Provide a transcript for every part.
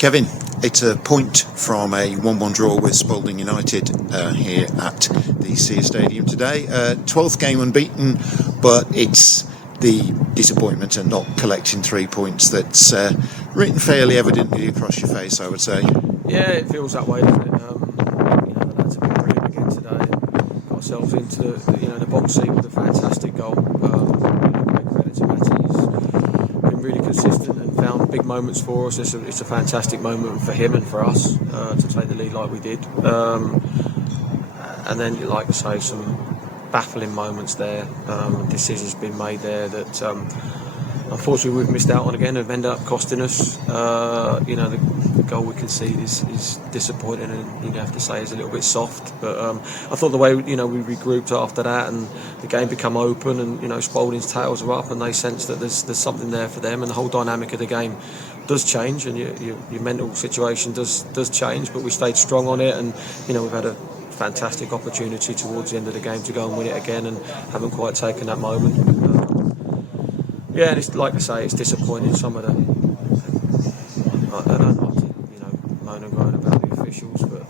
Kevin, it's a point from a 1-1 draw with Spalding United here at the Sears Stadium today. 12th game unbeaten, but it's the disappointment and not collecting 3 points that's written fairly evidently across your face, I would say. Yeah, it feels that way, doesn't it? The lads have been brilliant again today. Got ourselves into the box seat with a fantastic goal. Great credit to Matty. He's been really consistent and found big moments for us. It's a fantastic moment for him and for us to take the lead like we did. And then, like I say, some baffling moments there. Decisions been made there that unfortunately we've missed out on again, have ended up costing us. The goal we concede is disappointing, and you'd have to say is a little bit soft. But I thought the way we regrouped after that, and the game become open, and Spalding's tails are up, and they sense that there's something there for them, and the whole dynamic of the game does change, and your mental situation does change. But we stayed strong on it, and we've had a fantastic opportunity towards the end of the game to go and win it again, and haven't quite taken that moment. And it's like I say, it's disappointing. Some of the I don't like to moan and groan about the officials, but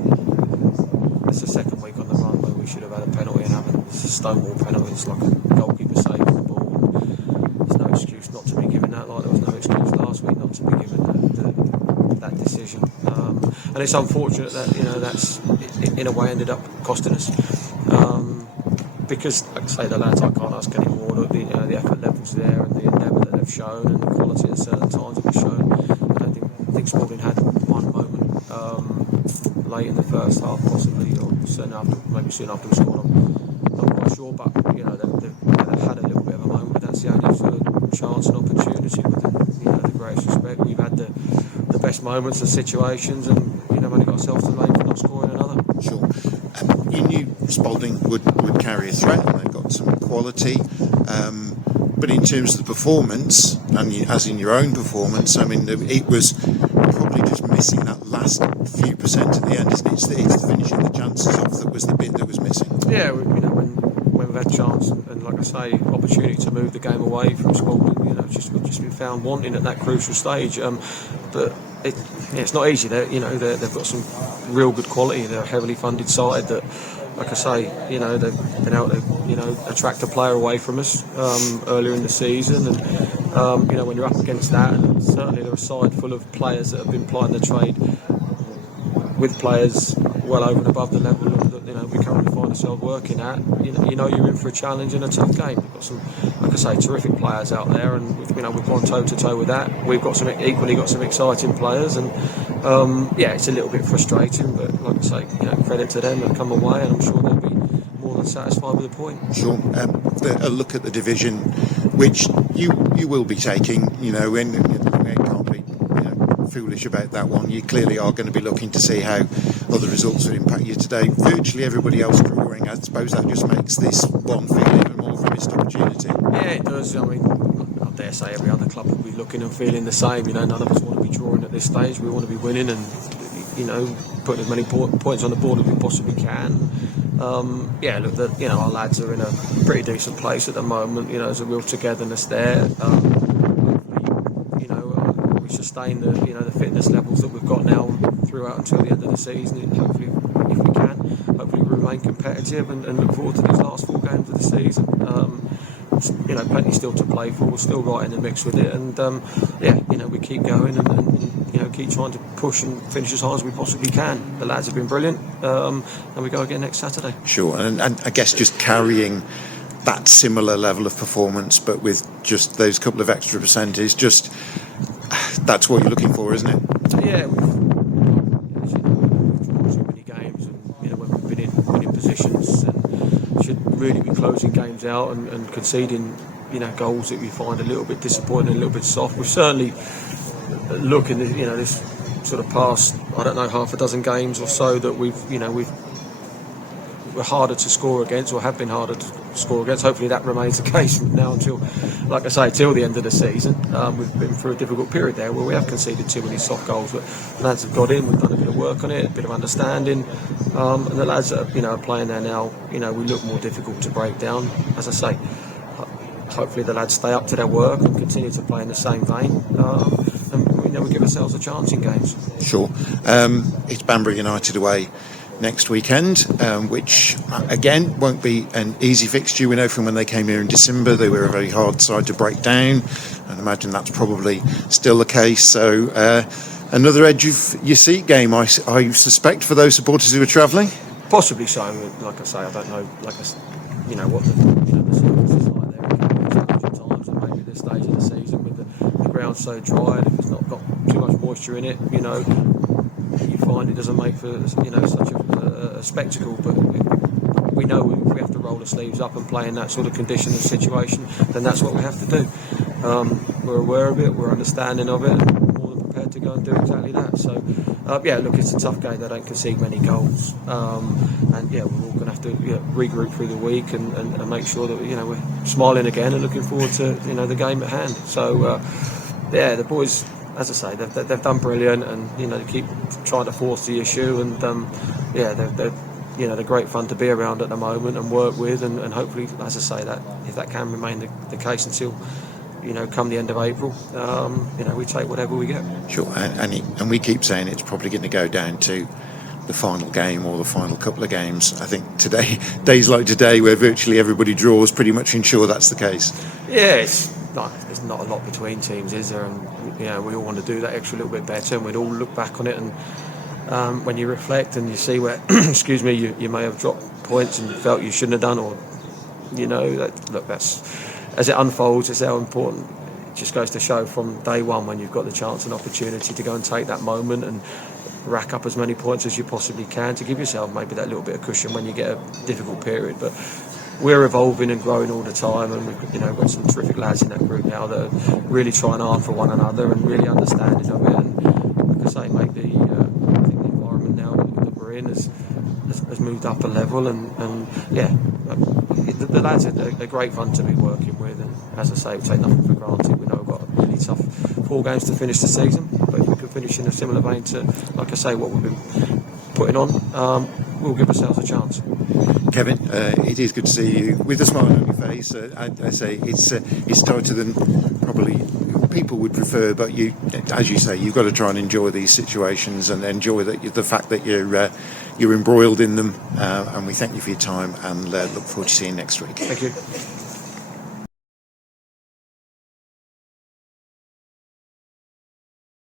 it's the second week on the run where we should have had a penalty and haven't. It's a stonewall penalty. It's like a goalkeeper saving the ball. There's no excuse not to be given that. Like there was no excuse last week not to be given that decision. And it's unfortunate that that's in a way ended up costing us. Because, like I say, the lads, I can't ask any more. The effort levels there, and the endeavour that they've shown, and the quality at certain times that we've shown. I don't think Spalding had one moment late in the first half, possibly, or soon after we scored. I'm not quite sure, but they've had a little bit of a moment. But that's the only sort of chance and opportunity. With the greatest respect, we've had the best moments and situations, and only got ourselves to blame for not scoring another. Sure. You knew Spalding would carry a threat, and they've got some quality. But in terms of the performance, and as in your own performance, I mean, it was probably just missing that last few percent at the end, isn't it? It's the finishing the chances off that was the bit that was missing. Yeah, when we've had chance and like I say, opportunity to move the game away from Spalding, we've just been found wanting at that crucial stage. But it's not easy. They've got some real good quality. They're a heavily funded side that, like I say, they've been able to attract a player away from us earlier in the season, and when you're up against that, and certainly they're a side full of players that have been plying the trade with players well over and above the level that we currently find ourselves working at. You're in for a challenge and a tough game. We've got some, like I say, terrific players out there, and we've gone toe to toe with that. We've got some exciting players, and it's a little bit frustrating. But like I say, credit to them that come away, and I'm sure they'll be more than satisfied with the point. Sure. A look at the division, which you will be taking. When it can't be foolish about that one. You clearly are going to be looking to see how other results will impact you today. Virtually everybody else drawing. I suppose that just makes this one feel even more of a missed opportunity. Yeah, it does. I mean, I dare say every other club will be looking and feeling the same. None of us want to be drawing at this stage. We want to be winning and putting as many points on the board as we possibly can. Our lads are in a pretty decent place at the moment. There's a real togetherness there. Sustain the fitness levels that we've got now throughout until the end of the season. And hopefully, if we can, hopefully we remain competitive and look forward to these last 4 games of the season. Plenty still to play for. We're still right in the mix with it, and we keep going and keep trying to push and finish as hard as we possibly can. The lads have been brilliant, and we go again next Saturday. Sure, and I guess just carrying that similar level of performance, but with just those couple of extra percentages, that's what you're looking for, isn't it? Yeah, we've drawn too many games, and when we've been in winning positions, and should really be closing games out and conceding goals that we find a little bit disappointing, a little bit soft. We've certainly look in this sort of past, I don't know, half a dozen games or so that we're harder to score against, or have been harder to score against. Hopefully that remains the case from now until, like I say, till the end of the season. We've been through a difficult period there where we have conceded too many soft goals, but the lads have got in. We've done a bit of work on it, a bit of understanding, and the lads that are playing there now, we look more difficult to break down. As I say, hopefully the lads stay up to their work and continue to play in the same vein. And we give ourselves a chance in games. Sure. It's Banbury United away next weekend, which again won't be an easy fixture. We know from when they came here in December they were a very hard side to break down, and I imagine that's probably still the case. So another edge of your seat game, I suspect, for those supporters who are travelling. Possibly so. Like I say, I don't know. What the surface is like there. At times, and maybe this stage of the season with the ground so dry, and if it's not got too much moisture in it, you find it doesn't make for such a spectacle. But we know if we have to roll the sleeves up and play in that sort of condition and situation, then that's what we have to do. We're aware of it, we're understanding of it, and more than prepared to go and do exactly that. So, look, it's a tough game. They don't concede many goals, and we're all going to have to regroup through the week and make sure that we're smiling again and looking forward to the game at hand. So, the boys, as I say, they've done brilliant, and they keep trying to force the issue, and they're great fun to be around at the moment and work with, and hopefully, as I say, that if that can remain the case until come the end of April, we take whatever we get. Sure, and we keep saying it's probably going to go down to the final game or the final couple of games. I think days like today, where virtually everybody draws, pretty much ensure that's the case. Yeah, there's not a lot between teams, is there? And we all want to do that extra little bit better, and we'd all look back on it. And when you reflect and you see where, excuse me, you may have dropped points and felt you shouldn't have done, or that's as it unfolds, it's how important. It just goes to show from day one, when you've got the chance and opportunity to go and take that moment and rack up as many points as you possibly can to give yourself maybe that little bit of cushion when you get a difficult period. But we're evolving and growing all the time, and we've got some terrific lads in that group now that are really trying hard for one another and really understanding of it. And like I say, mate, I think the environment now that we're in has moved up a level, and the lads are great fun to be working with, and as I say, we take nothing for granted. We know we've got really tough 4 games to finish the season, but if we could finish in a similar vein to, like I say, what we've been putting on, we'll give ourselves a chance. Kevin, it is good to see you with a smile on your face. I say it's tighter than probably people would prefer, but you, as you say, you've got to try and enjoy these situations and enjoy the fact that you're embroiled in them. And we thank you for your time and look forward to seeing you next week. Thank you.